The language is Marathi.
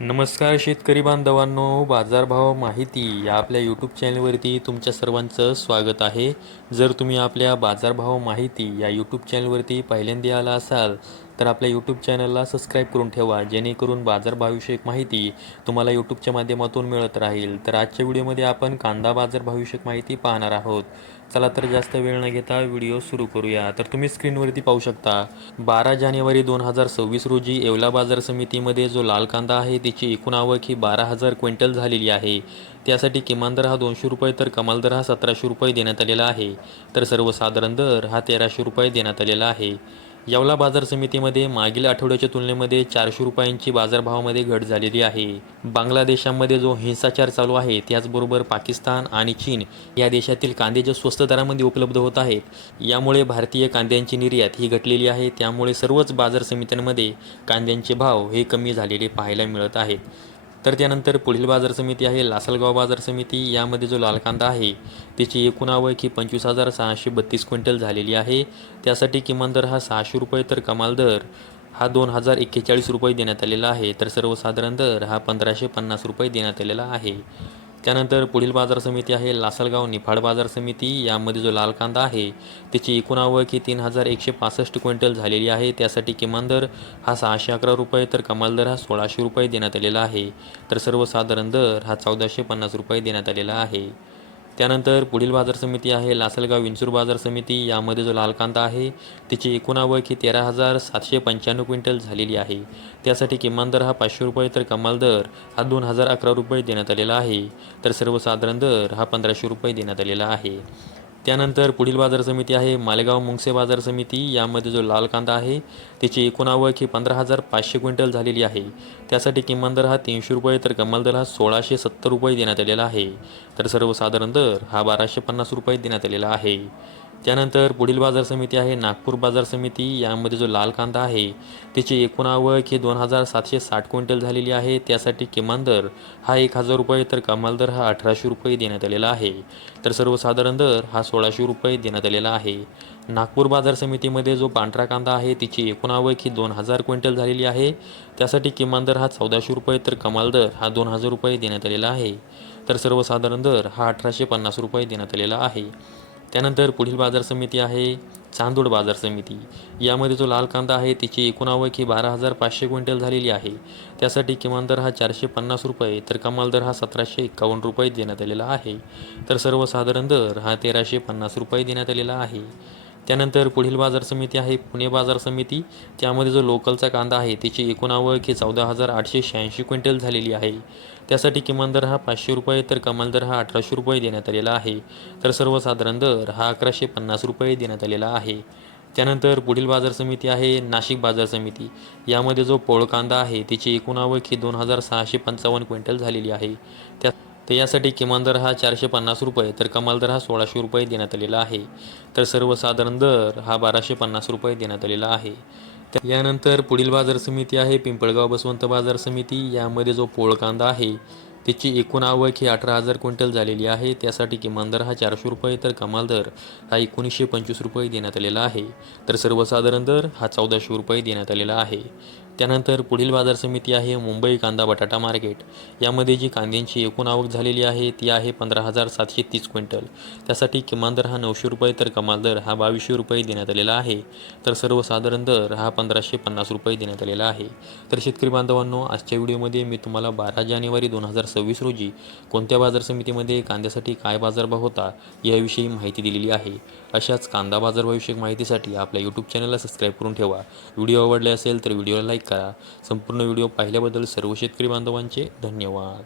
नमस्कार शेतकरी बांधवांनो, बाजारभाव माहिती या आपल्या यूट्यूब चॅनलवरती तुमच्या सर्वांचं स्वागत आहे. जर तुम्ही आपल्या बाजारभाव माहिती या यूट्यूब चॅनलवरती पहिल्यांदा आला असाल तर आपल्या यूट्यूब चॅनलला सबस्क्राईब करून ठेवा, जेणेकरून बाजारभावविषयक माहिती तुम्हाला यूट्यूबच्या माध्यमातून मिळत राहील. तर आजच्या व्हिडिओमध्ये आपण कांदा बाजारभावविषयक माहिती पाहणार आहोत. चला तर जास्त वेळ न घेता व्हिडिओ सुरू करूया. तर तुम्ही स्क्रीनवरती पाहू शकता 12 जानेवारी 2026 रोजी येवला बाजार समितीमध्ये जो लाल कांदा आहे त्याची एकूण आवक ही 12,000 क्विंटल झालेली आहे. त्यासाठी किमान दर हा 200 रुपये तर कमाल दर हा 1700 रुपये देण्यात आलेला आहे. तर सर्वसाधारण दर हा 1300 रुपये देण्यात आलेला आहे. येवला बाजार समितीमध्ये मागील आठवड्याच्या तुलनेमध्ये 400 रुपयांची बाजारभावामध्ये घट झालेली आहे. बांगलादेशामध्ये जो हिंसाचार चालू आहे, त्याचबरोबर पाकिस्तान आणि चीन या देशातील कांदे जे स्वस्त दरामध्ये उपलब्ध होत आहेत, यामुळे भारतीय कांद्यांची निर्यात ही घटलेली आहे. त्यामुळे सर्वच बाजार समित्यांमध्ये कांद्यांचे भाव हे कमी झालेले पाहायला मिळत आहेत. तर त्यानंतर पुढील बाजार समिती आहे लासलगाव बाजार समिती. यामध्ये जो लाल कांदा आहे त्याची एकूण आवक ही 25,632 क्विंटल झालेली आहे. त्यासाठी किमान दर हा 600 रुपये तर कमाल दर हा 2,041 रुपये देण्यात आलेला आहे. तर सर्वसाधारण दर हा 1,550 रुपये देण्यात आलेला आहे. त्यानंतर पुढील बाजार समिती आहे लासलगाव निफाड बाजार समिती. यामध्ये जो लाल कांदा आहे त्याची एकूण आवक ही 3,165 क्विंटल झालेली आहे. त्यासाठी किमान दर हा 611 रुपये तर कमाल दर हा 1,600 रुपये देण्यात आलेला आहे. तर सर्वसाधारण दर हा 1,450 रुपये देण्यात आलेला आहे. त्यानंतर पुढील बाजार समिती आहे लासलगाव विंचूर बाजार समिती. यामध्ये जो लाल कांदा आहे त्याची एकूण आवक ही 13,795 क्विंटल झालेली आहे. त्यासाठी किमान दर हा 500 रुपये तर कमाल दर हा 2,011 रुपये देण्यात आलेला आहे. तर सर्वसाधारण दर हा 1,500 रुपये देण्यात आलेला आहे. त्यानंतर पुढील बाजार समिती आहे मालेगाव मुंगसे बाजार समिती. यामध्ये जो लाल कांदा आहे त्याची एकूण आवक ही 15,500 क्विंटल झालेली आहे. त्यासाठी किमान दर हा 300 रुपये तर कमाल दर हा 1,670 रुपये देण्यात आलेला आहे. तर सर्वसाधारण दर हा 1,250 रुपये देण्यात आलेला आहे. त्यानंतर पुढील बाजार समिती आहे नागपूर बाजार समिती. यामध्ये जो लाल कांदा आहे त्याची एकूण आवक ही 2,760 क्विंटल झालेली आहे. त्यासाठी किमान दर हा 1,000 रुपये तर कमाल दर हा 1,800 रुपये देण्यात आलेला आहे. तर सर्वसाधारण दर हा 1,600 रुपये देण्यात आलेला आहे. नागपूर बाजार समितीमध्ये जो पांढरा कांदा आहे त्याची एकूण आवक ही 2,000 क्विंटल झालेली आहे. त्यासाठी किमान दर हा 1,400 रुपये तर कमाल दर हा 2,000 रुपये देण्यात आलेला आहे. तर सर्वसाधारण दर हा 1,850 रुपये देण्यात आलेला आहे. त्यानंतर पुढील बाजार समिती आहे चांदोड बाजार समिती. यामध्ये जो लाल कांदा आहे त्याची एकूण आवक ही 12,500 क्विंटल झालेली आहे. त्यासाठी किमान दर हा 450 रुपये तर कमाल दर हा 1,751 रुपये देण्यात आलेला आहे. तर सर्वसाधारण दर हा 1,350 रुपये देण्यात आलेला आहे. त्यानंतर पुढील बाजार समिती आहे पुणे बाजार समिती. त्यामध्ये जो लोकलचा कांदा आहे त्याची एकूण आवक ही 14,886 क्विंटल झालेली आहे. त्यासाठी किमान दर हा 500 रुपये तर कमाल दर हा 1,800 रुपये देण्यात आलेला आहे. तर सर्वसाधारण दर हा 1,150 रुपये देण्यात आलेला आहे. त्यानंतर पुढील बाजार समिती आहे नाशिक बाजार समिती. यामध्ये जो पोळ कांदा आहे त्याची एकूण आवक ही 2,655 क्विंटल झालेली आहे. तर यासाठी किमान दर हा 450 रुपये तर कमाल दर हा 1,600 रुपये देण्यात आलेला आहे. तर सर्वसाधारण दर हा 1,250 रुपये देण्यात आलेला आहे. यानंतर पुढील बाजार समिती आहे पिंपळगाव बसवंत बाजार समिती. यामध्ये जो पोळ कांदा आहे त्याची एकूण आवक ही 18,000 क्विंटल झालेली आहे. त्यासाठी किमान दर हा 400 रुपये तर कमाल दर हा 1,925 रुपये देण्यात आलेला आहे. तर सर्वसाधारण दर हा 1,400 रुपये देण्यात आलेला आहे. त्यानंतर पुढील बाजार समिती आहे मुंबई कांदा बटाटा मार्केट. यामध्ये जी कांद्यांची एकूण आवक झालेली आहे ती आहे 15,730 क्विंटल. त्यासाठी किमान दर हा 900 रुपये तर कमाल दर हा 2,200 रुपये देण्यात आलेला आहे. तर सर्वसाधारण दर हा 1,550 रुपये देण्यात आलेला आहे. तर शेतकरी बांधवांनो, आजच्या व्हिडिओमध्ये मी तुम्हाला 12 जानेवारी 2026 रोजी कोणत्या बाजार समितीमध्ये कांद्यासाठी काय बाजारभाव होता याविषयी माहिती दिलेली आहे. अशाच कांदा बाजारभावाविषयक माहितीसाठी आपल्या यूट्यूब चॅनलला सबस्क्राईब करून ठेवा. व्हिडिओ आवडले असेल तर व्हिडिओला लाईक करा. संपूर्ण व्हिडिओ पाहिल्याबद्दल सर्व शेतकरी बांधवांचे धन्यवाद.